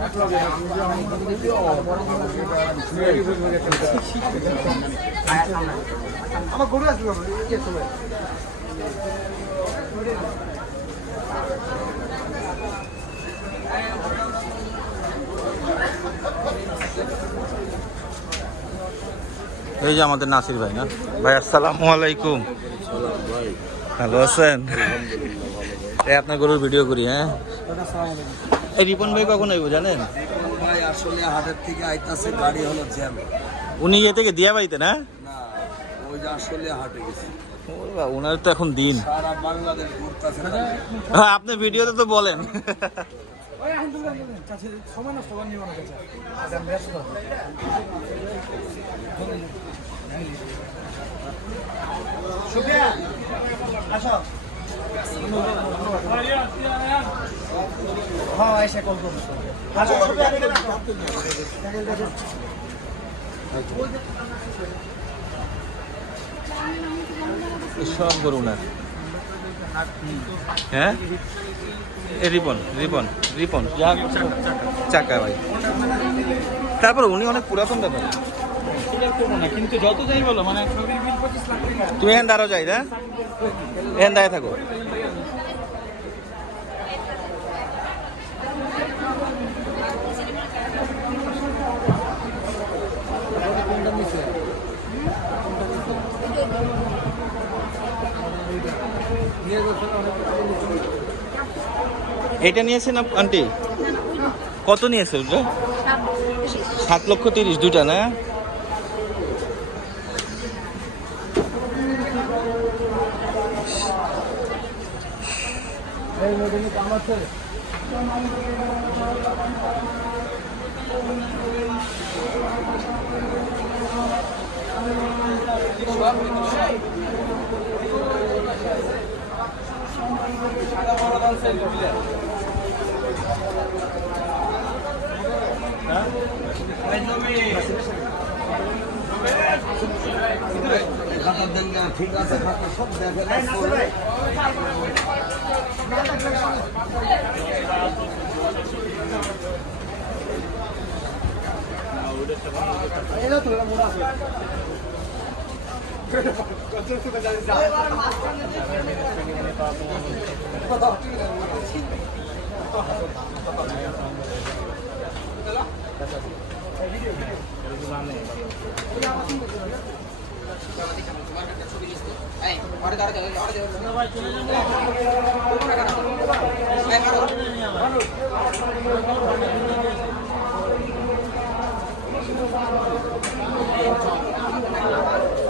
আমার গরু আছে এই যে আমাদের নাসির ভাই না ভাই, আসসালামু আলাইকুম। ভালো আছেন? এই আপনার গরুর ভিডিও করি। হ্যাঁ, এই রিপন ভাই কখন আইব জানেন? ভাই আসলে হাটের থেকে আইতাছে, গাড়ি হলো জ্যাম। উনি এ থেকে দিয়া বাড়িতে না? না, ওই যে আসলে হাটে গেছে, ওনার তো এখন দিন। সারা বাংলাদেশ ঘুরতেছে। হ্যাঁ, আপনি ভিডিওতে তো বলেন। সব গরু না। হ্যাঁ, রিপন রিপন রিপন চাকা ভাই। তারপর উনি অনেক পুরাতন ব্যাপার। কিন্তু যত যাই বলো মানে তুমি এখান দাঁড়াও যাই না, এখান দাঁড়িয়ে থাকো। এটা নিয়েছেন আন্টি? কত নিয়েছে ওটা? 7,30,000 দুটা না? ঠিক আছে, সব দেখে ভালো